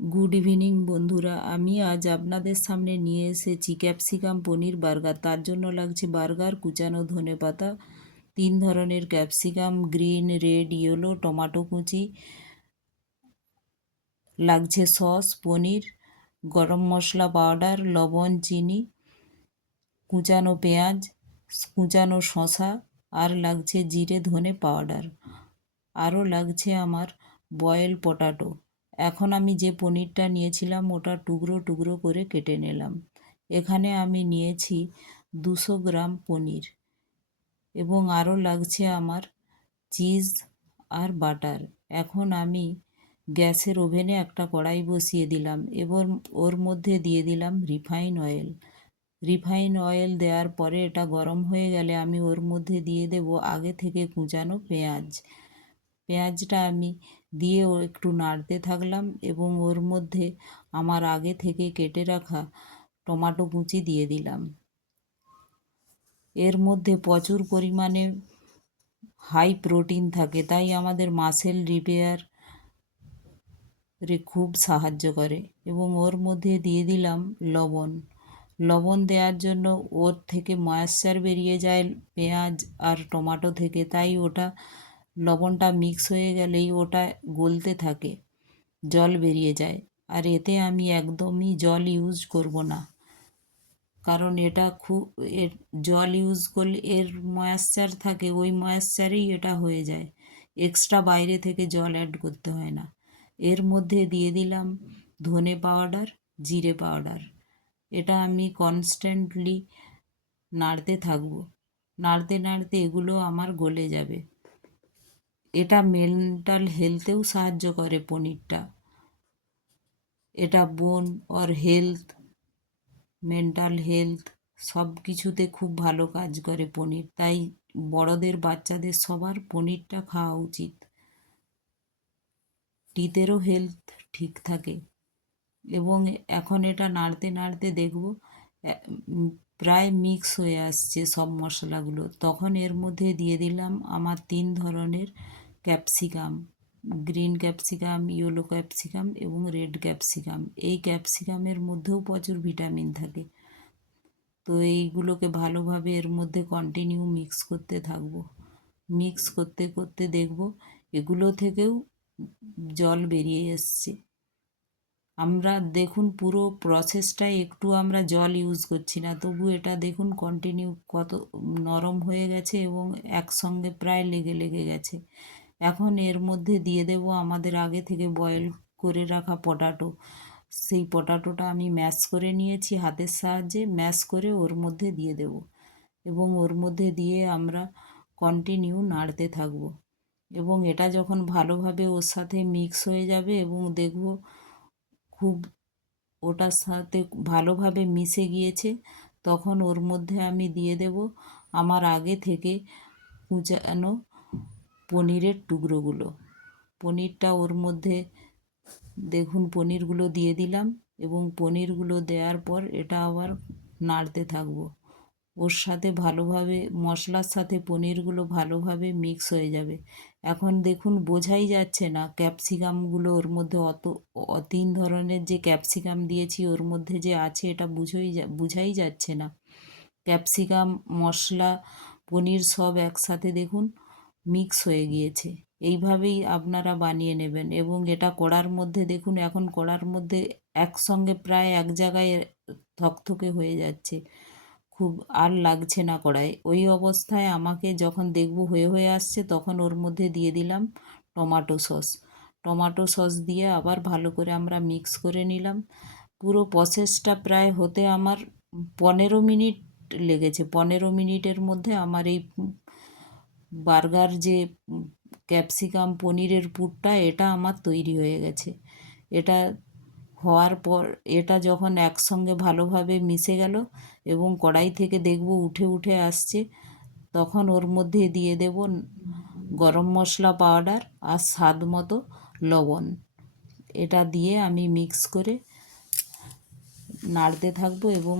Good evening বন্ধুরা, আমি আজ আপনাদের সামনে নিয়ে এসেছি ক্যাপসিকাম পনির বার্গার। তার জন্য লাগছে বার্গার, কুচানো ধনেপাতা, 3 ধরনের capsicum, green, red, yellow, tomato কুচি, লাগছে সস, পনির, গরম মশলা পাউডার, লবণ, চিনি, কুচানো পেঁয়াজ, কুচানো শসা, আর লাগছে জিরে ধনে পাউডার। আরও লাগছে আমার বয়েল পটাটো। এখন আমি যে পনিরটা নিয়েছিলাম ওটা টুকরো টুকরো করে কেটে নিলাম। এখানে আমি নিয়েছি 200 গ্রাম পনির, এবং আরও লাগছে আমার চিজ আর বাটার। এখন আমি গ্যাসের ওভেনে একটা কড়াই বসিয়ে দিলাম এবং ওর মধ্যে দিয়ে দিলাম রিফাইন অয়েল। রিফাইন অয়েল দেওয়ার পরে এটা গরম হয়ে গেলে আমি ওর মধ্যে দিয়ে দেব আগে থেকে কুচানো পেঁয়াজ। পেঁয়াজটা আমি দিয়েও একটু নাড়তে থাকলাম এবং ওর মধ্যে আমার আগে থেকে কেটে রাখা টমেটো কুচি দিয়ে দিলাম। এর মধ্যে প্রচুর পরিমাণে হাই প্রোটিন থাকে, তাই আমাদের মাসেল রিপেয়ার খুব সাহায্য করে। এবং ওর মধ্যে দিয়ে দিলাম লবণ। লবণ দেওয়ার জন্য ওর থেকে ময়েশ্চার বেরিয়ে যায় পেঁয়াজ আর টমেটো থেকে, তাই ওটা লবণটা মিক্স হয়ে গেলেই ওটা গলতে থাকে, জল বেরিয়ে যায়। আর এতে আমি একদমই জল ইউজ করব না, কারণ এটা খুব জল ইউজ করলে এর ময়েশ্চার থাকে, ওই ময়েশ্চারেই এটা হয়ে যায়। এক্সট্রা বাইরে থেকে জল অ্যাড করতে হয় না। এর মধ্যে দিয়ে দিলাম ধনে পাউডার, জিরে পাউডার। এটা আমি কনস্ট্যান্টলি নাড়তে থাকবো। নাড়তে নাড়তে এগুলো আমার গলে যাবে। এটা মেন্টাল হেলথেও সাহায্য করে পনিরটা। এটা বোন অর হেলথ, মেন্টাল হেলথ সব কিছুতে খুব ভালো কাজ করে পনির। তাই বড়দের বাচ্চাদের সবার পনিরটা খাওয়া উচিত। টিথেরও হেলথ ঠিক থাকে। এবং এখন এটা নাড়তে নাড়তে দেখব প্রায় মিক্স হয়ে আসছে সব মশলাগুলো। তখন এর মধ্যে দিয়ে দিলাম আমার 3 ধরনের capsicum, green capsicum, yellow capsicum এবং রেড ক্যাপসিকাম। এই ক্যাপসিকামের মধ্যেও প্রচুর ভিটামিন থাকে। তো এইগুলোকে ভালোভাবে এর মধ্যে কন্টিনিউ মিক্স করতে থাকবো। মিক্স করতে করতে দেখব এগুলো থেকেও জল বেরিয়ে এসছে। আমরা দেখুন পুরো প্রসেসটায় একটু আমরা জল ইউজ করছি না, তবু এটা দেখুন কন্টিনিউ কত নরম হয়ে গেছে এবং একসঙ্গে প্রায় লেগে লেগে গেছে। এখন এর মধ্যে দিয়ে দেব আমাদের আগে থেকে বয়েল করে রাখা পটাটো। সেই পটাটোটা আমি ম্যাশ করে নিয়েছি, হাতের সাহায্যে ম্যাশ করে ওর মধ্যে দিয়ে দেব এবং ওর মধ্যে দিয়ে আমরা কন্টিনিউ নাড়তে থাকব। এবং এটা যখন ভালোভাবে ওর সাথে মিক্স হয়ে যাবে এবং দেখব খুব ওটার সাথে ভালোভাবে মিশে গিয়েছে, তখন ওর মধ্যে আমি দিয়ে দেব আমার আগে থেকে কুচানো পনিরের টুকরোগুলো। পনিরটা ওর মধ্যে দেখুন পনিরগুলো দিয়ে দিলাম এবং পনিরগুলো দেওয়ার পর এটা আবার নাড়তে থাকবো। ওর সাথে ভালোভাবে মশলার সাথে পনিরগুলো ভালোভাবে মিক্স হয়ে যাবে। এখন দেখুন বোঝাই যাচ্ছে না ক্যাপসিকামগুলো ওর মধ্যে অত 3 ধরনের যে ক্যাপসিকাম দিয়েছি ওর মধ্যে যে আছে, এটা বুঝাই যাচ্ছে না। ক্যাপসিকাম, মশলা, পনির সব একসাথে দেখুন মিক্স হয়ে গিয়েছে। এইভাবেই আপনারা বানিয়ে নেবেন। এবং এটা কড়ার মধ্যে দেখুন এখন কড়ার মধ্যে একসঙ্গে প্রায় এক জায়গায় থকথকে হয়ে যাচ্ছে, খুব আর লাগছে না কড়াই। ওই অবস্থায় আমাকে যখন দেখব হয়ে হয়ে আসছে, তখন ওর মধ্যে দিয়ে দিলাম টমেটো সস। টমেটো সস দিয়ে আবার ভালো করে আমরা মিক্স করে নিলাম। পুরো প্রসেসটা প্রায় হতে আমার 15 মিনিট লেগেছে। 15 মিনিটের মধ্যে আমার এই বার্গার যে ক্যাপসিকাম পনিরের পুরটা এটা আমার তৈরি হয়ে গেছে। এটা হওয়ার পর এটা যখন একসঙ্গে ভালোভাবে মিশে গেল এবং কড়াই থেকে দেখব উঠে উঠে আসছে, তখন ওর মধ্যে দিয়ে দেব গরম মশলা পাউডার আর স্বাদ মতো লবণ। এটা দিয়ে আমি মিক্স করে নাড়তে থাকবো এবং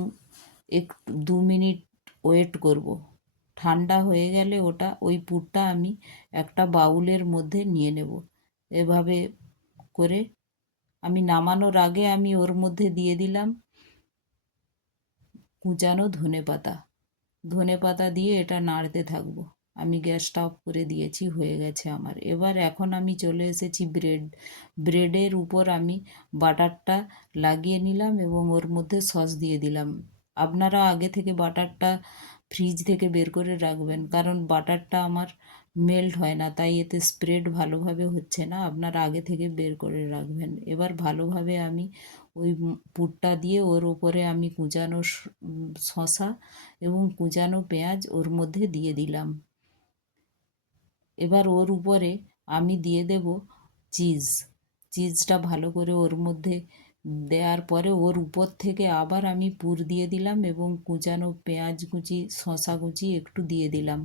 একটু 2 মিনিট ওয়েট করব। ঠান্ডা হয়ে গেলে ওটা ওই পুরটা আমি একটা বাউলের মধ্যে নিয়ে নেব। এভাবে করে আমি নামানোর আগে আমি ওর মধ্যে দিয়ে দিলাম কুচানো ধনেপাতা দিয়ে এটা নাড়তে থাকবো। আমি গ্যাসটা অফ করে দিয়েছি, হয়ে গেছে আমার। এবার এখন আমি চলে এসেছি ব্রেডের উপর আমি বাটারটা লাগিয়ে নিলাম এবং ওর মধ্যে সস দিয়ে দিলাম। আপনারা আগে থেকে বাটারটা ফ্রিজ থেকে বের করে রাখবেন, কারণ বাটারটা আমার মেল্ট হয় না, তাই এতে স্প্রেড ভালোভাবে হচ্ছে না। আপনারা আগে থেকে বের করে রাখবেন। এবার ভালোভাবে আমি ওই পুরটা দিয়ে ওর ওপরে আমি কুচানো শসা এবং কুচানো পেঁয়াজ ওর মধ্যে দিয়ে দিলাম। এবার ওর উপরে আমি দিয়ে দেব চিজটা ভালো করে ওর মধ্যে দেওয়ার পরে ওর উপর থেকে আবার আমি পুর দিয়ে দিলাম এবং কুচানো পেঁয়াজ কুচি শসা কুচি একটু দিয়ে দিলাম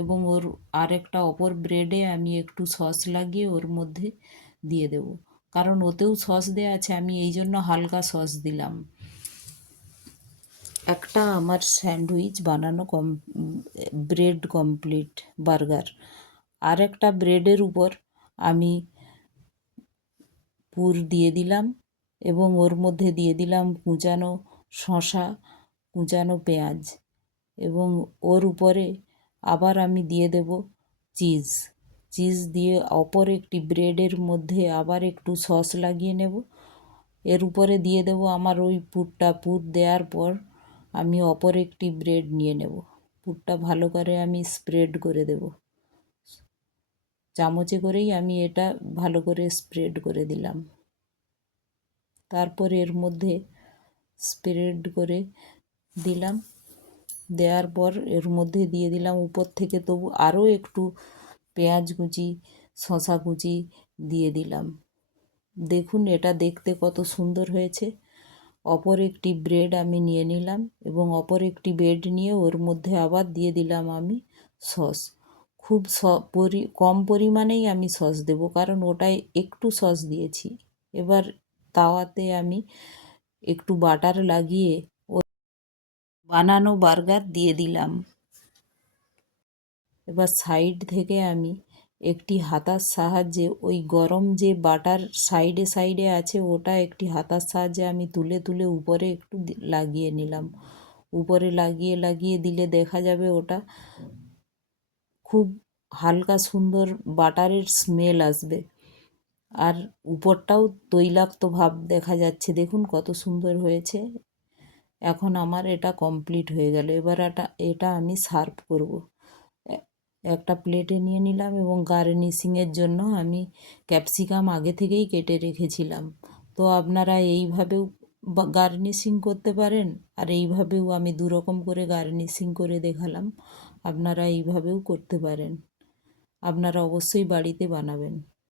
এবং ওর আরেকটা অপর ব্রেডে আমি একটু সস লাগিয়ে ওর মধ্যে দিয়ে দেব, কারণ ওতেও সস দেওয়া আছে, আমি এই জন্য হালকা সস দিলাম। একটা আমার স্যান্ডউইচ বানানো ব্রেড কমপ্লিট বার্গার। আর একটা ব্রেডের উপর আমি পুর দিয়ে দিলাম এবং ওর মধ্যে দিয়ে দিলাম কুচানো শসা কুচানো পেঁয়াজ এবং ওর উপরে আবার আমি দিয়ে দেব চিজ দিয়ে অপর একটি ব্রেডের মধ্যে আবার একটু সস লাগিয়ে নেব। এর উপরে দিয়ে দেব আমার ওই পুর দেওয়ার পর আমি অপর একটি ব্রেড নিয়ে নেব। পুরটা ভালো করে আমি স্প্রেড করে দেব, চামচে করেই আমি এটা ভালো করে স্প্রেড করে দিলাম। তারপর এর মধ্যে স্প্রেড করে দিলাম, দেওয়ার পর এর মধ্যে দিয়ে দিলাম উপর থেকে তবু আরও একটু পেঁয়াজ কুচি শসা কুচি দিয়ে দিলাম। দেখুন এটা দেখতে কত সুন্দর হয়েছে। অপর একটি ব্রেড আমি নিয়ে নিলাম এবং অপর একটি ব্রেড নিয়ে ওর মধ্যে আবার দিয়ে দিলাম আমি সস। খুব কম পরিমাণেই আমি সস দেব, কারণ ওটায় একটু সস দিয়েছি। এবার তাওয়াতে আমি একটু বাটার লাগিয়ে বানানো বার্গার দিয়ে দিলাম। এবার সাইড থেকে আমি একটি হাতার সাহায্যে ওই গরম যে বাটার সাইডে আছে ওটা একটি হাতার সাহায্যে আমি তুলে তুলে উপরে একটু লাগিয়ে নিলাম। উপরে লাগিয়ে দিলে দেখা যাবে ওটা খুব হালকা সুন্দর বাটারের স্মেল আসবে, আর উপরটাও তৈলাক্ত ভাব দেখা যাচ্ছে। দেখুন কত সুন্দর হয়েছে। এখন আমার এটা কমপ্লিট হয়ে গেল। এবার এটা আমি সার্ভ করব। একটা প্লেটে নিয়ে নিলাম এবং গার্নিশিংয়ের জন্য আমি ক্যাপসিকাম আগে থেকেই কেটে রেখেছিলাম। তো আপনারা এইভাবেও গার্নিশিং করতে পারেন, আর এইভাবেও আমি দুরকম করে গার্নিশিং করে দেখালাম। আপনারা এইভাবেও করতে পারেন। আপনারা অবশ্যই বাড়িতে বানাবেন।